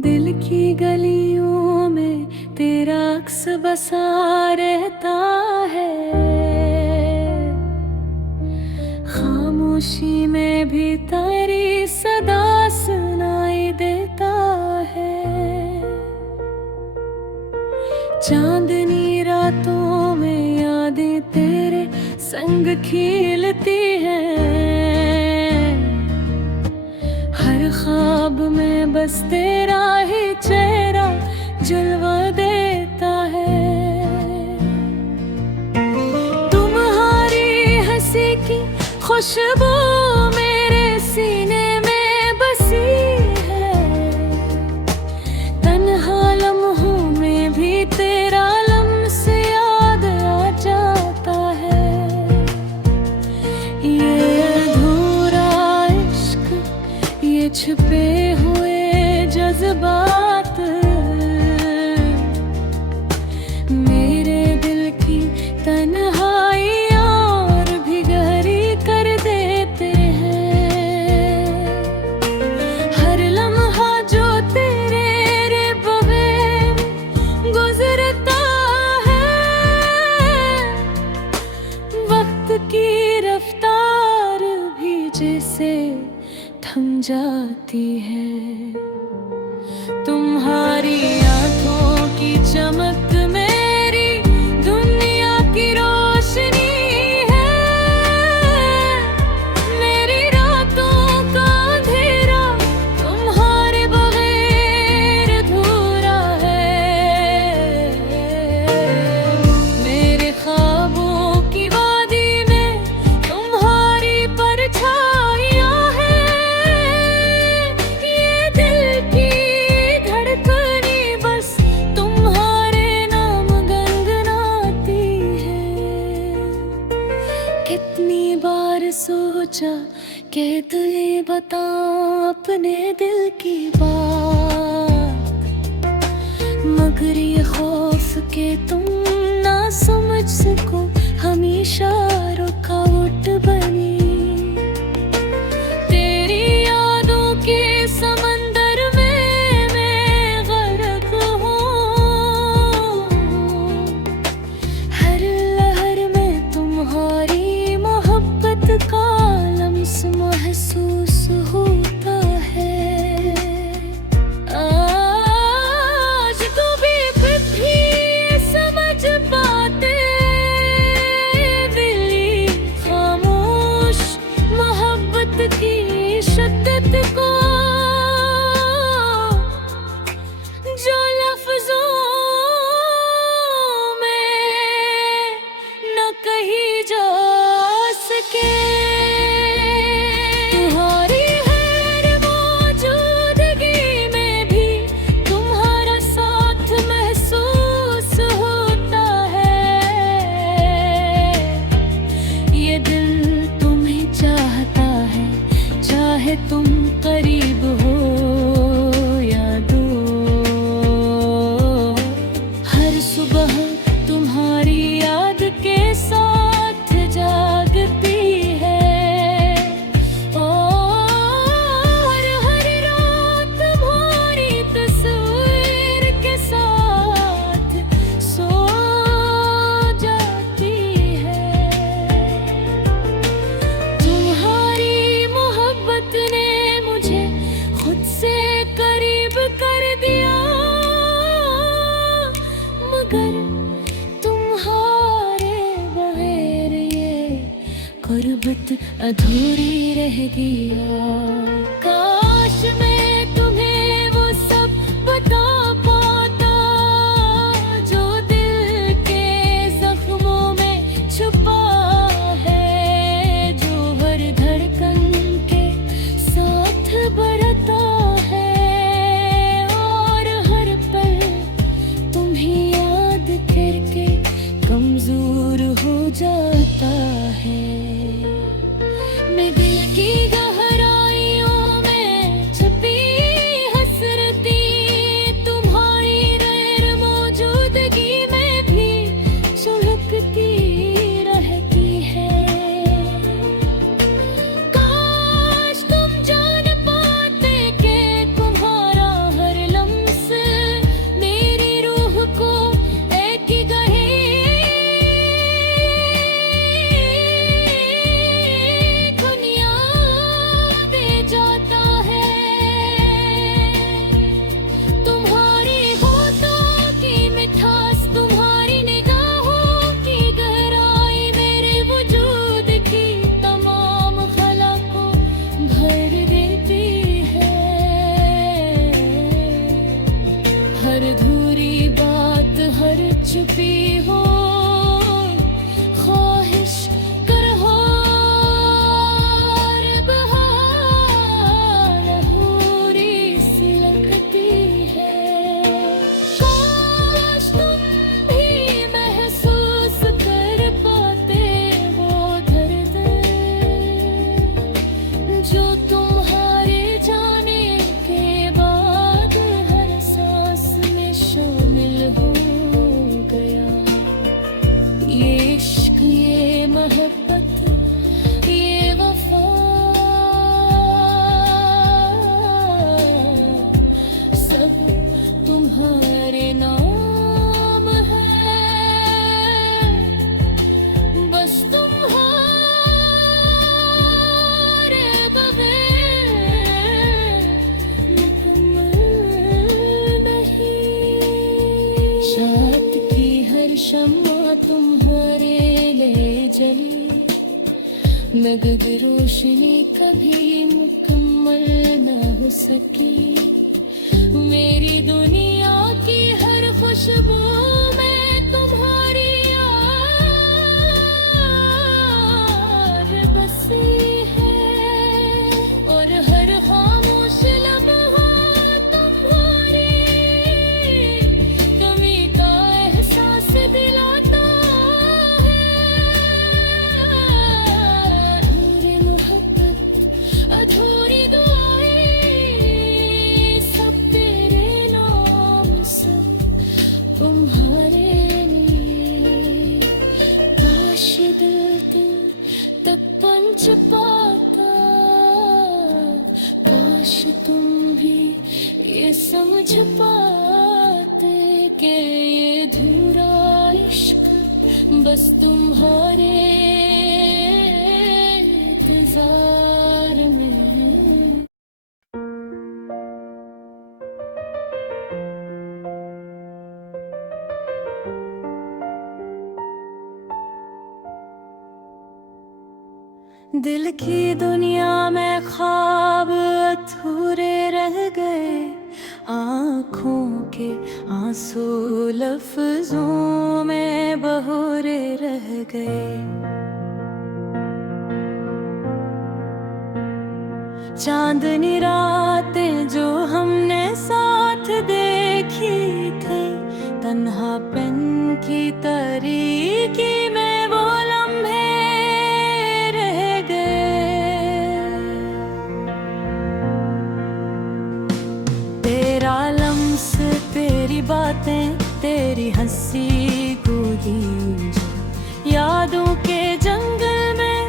दिल की गलियों में तेरा अक्स बसा रहता है। खामोशी में भी तेरी सदा सुनाई देता है। चांदनी रातों में यादें तेरे संग खिलती हैं। हर ख्वाब में बस तेरा ही चेहरा जलवा देता है। तुम्हारी हंसी की खुशबू मेरे सीने में बसी है। तन्हा लम्हों में भी तेरा लम्स याद आ जाता है। ये अधूरा इश्क, ये छिपे हुए जज्बात मेरे दिल की तन्हाई और भी गहरी कर देते हैं। हर लम्हा जो तेरे रे बगैर गुजरता है, वक्त की रफ्तार भी जैसे थम जाती है। तुम्हारी आंखों की चमक मेरी दुनिया की रोशनी है। मेरी रातों का अंधेरा तुम्हारे बगैर अधूरा है। मेरे ख्वाबों की वादी में तुम्हारी परछाइयां हैं। ये दिल की धड़कनी बस तुम्हारे नाम गुनगुनाती है। कितनी बार सोचा कि तुझे बताऊं अपने दिल की बात, मगर ये खौफ के तुम ना समझ सको हमेशा रुकावट बनी। तेरी यादों के समंदर में मैं गर्क हूँ। हर लहर में तुम्हारी मोहब्बत का लम्स महसूस होता है। आज तो भी समझ पाते दिली खामोश मोहब्बत की शिद्दत को, जो लफ्जों में न कही जा सके। तुम्हारी हर मौजूदगी में भी तुम्हारा साथ महसूस होता है। ये दिल तुम्हें चाहता है, चाहे तुम करीब हो या दूर। हर सुबह तुम्हारी याद के साथ जागती है, और हर रात तुम्हारी तस्वीर के साथ सो जाती है। तुम्हारी मोहब्बत ने मुझे खुद से करीब कर दिया, मगर तुम्हारे बगैर ये गुर्बत अधूरी रह गया। काश मैं तुम्हें वो सब बता पाता जो दिल के जख्मों में छुपा है, जो हर धड़कन के साथ बढ़ता है, और हर पल तुम्हें याद करके कमजोर हो जाता है। मैं दिल की गहराई छुपी हो ख्वाहिश कर हो बहार अधूरी सी लगती है। काश तुम भी महसूस कर पाते वो दर्द जो तुम्हारे जाने के बाद हर सांस में शामिल हो गया। ये इश्क, ये मोहब्बत, ये वफा सब तुम्हारे नाम है। बस तुम्हारे बगैर मुकम्मल नहीं। रात की हर शम्मा तुम्हारे लिए जली, नगद रोशनी कभी मुकम्मल न हो सकी। मेरी दुनिया की हर खुशबू में तुम्हारी याद बसी है, और हर खामोश लम्हा तुम्हारी कमी का एहसास दिलाता है। अधूरी मोहब्बत, अधूरी दुआएं सब तेरे नाम, सब तुम्हारे लिए। काश दिल तुम तक पहुंच पाता, काश तुम भी ये समझ पाते कि ये धूरा इश्क बस तुम्हारे इंतजार में है। दिल की दुनिया में ख्वाब अधूरे रह गए, आँखों के आंसू लफ्जों में बहुरे रह गए। चांदनी रातें जो हमने साथ देखी थी, तन्हापन की तारीकी में वो लम्हे रह गए। तेरा लम्स, तेरी बातें, तेरी हंसी कूदी जो यादों के जंगल में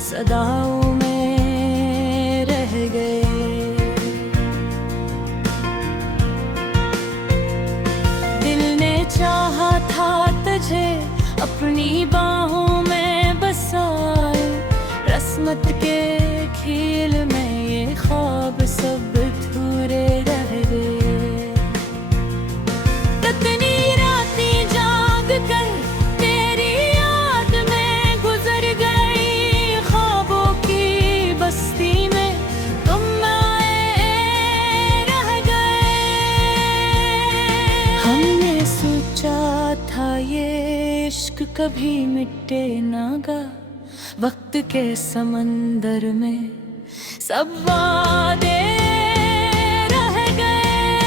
सदाओं में रह गए। दिल ने चाहा था तुझे अपनी बाहों में बसाए, रस्मत के खेल में ये ख्वाब सब अधूरे रह गए। कितनी रातें जाग कर तेरी याद में गुजर गई, ख्वाबों की बस्ती में तुम आए रह गए। हमने सोचा था ये इश्क कभी मिटे ना गा, वक्त के समंदर में सब वादे रह गए।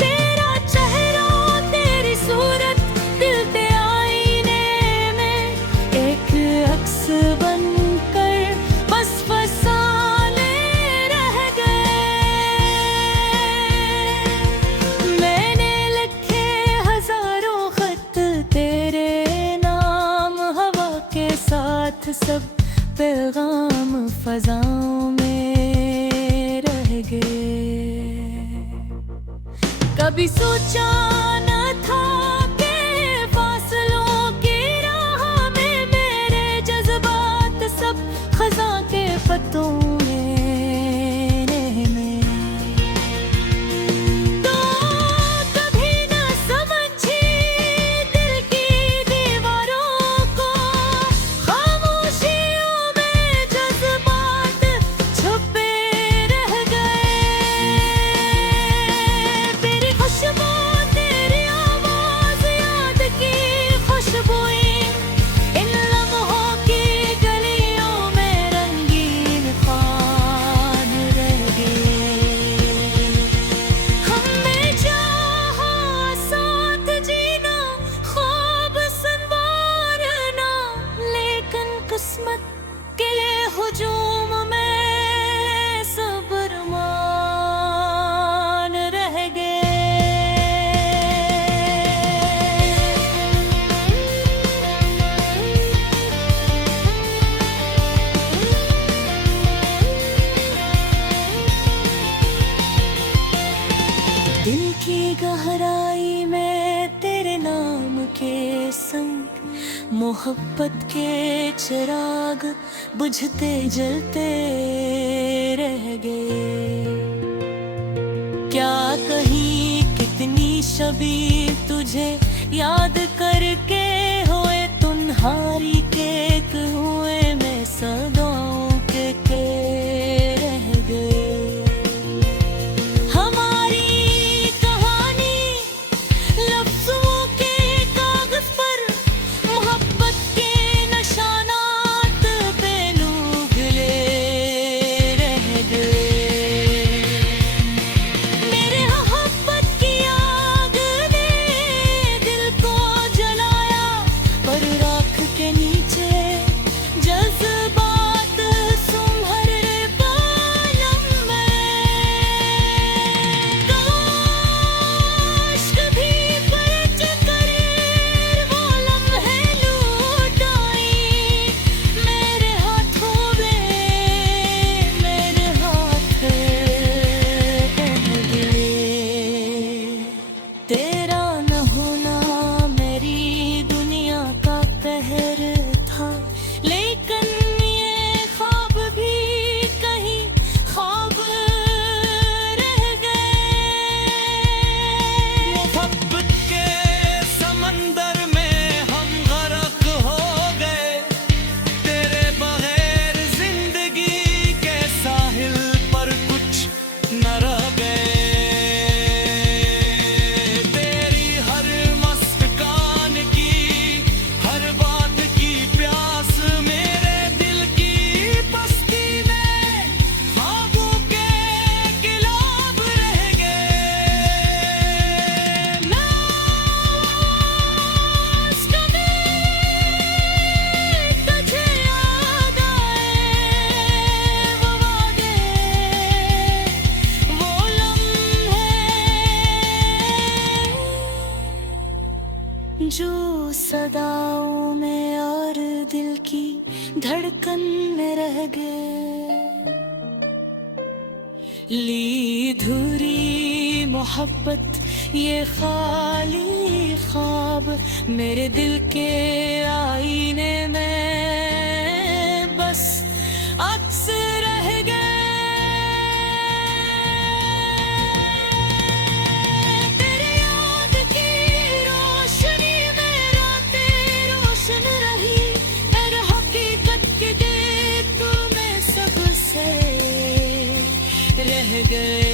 तेरा चेहरा, तेरी सूरत दिल के आईने में एक अक्स बनकर बस फसाने रह गए। मैंने लिखे हजारों खत तेरे नाम, हवा के साथ सब पैगाम फजाओं में रह गए। कभी सोचा न था कि फासलों की राह में मेरे जज्बात सब खजा के पत्तों में रहने। तो कभी न समझी दिल की दीवारों को, खामोशियों में जज्बात छुपे रह गए। तेरी खुशबू, तेरी मोहब्बत के चिराग बुझते जलते रह गए। क्या कहीं कितनी शबी तुझे याद करके होए तुम्हारी केक हुए मैं सदाओं के रह गए। हमारी कहानी लफ्जों के कागज पर मोहब्बत के निशानात पे उगले रह गए। मेरे मोहब्बत की आग ने दिल को जलाया, पर राख के नीचे जज्बात सुम्हर बालम में। काश कभी परच कर वो लम्हे लौट आई मेरे हाथों में, मेरे हाथ रह गए। तेरा न होना मेरी दुनिया का कहर था, लेकिन ये ख्वाब भी कहीं ख्वाब रह गए। मोहब्बत के समंदर में हम गरक हो गए, तेरे बगैर जिंदगी के साहिल पर कुछ न रह गए। तेरी हर मुस्कान की हर बात की प्यास मेरे दिल की बस्ती में ख्वाबों के गिलाब रह गए। नाज़ कभी तुझे याद आए वो वादे, वो लम्हे जो सदाओं में और दिल की धड़कन में रह गए। ली धुरी मोहब्बत ये खाली ख्वाब मेरे दिल के आईने में बस अक्स रह गए। तेरी याद की रोशनी में रातें रोशन रही, पर हकीकत की देख में सबसे रह गए।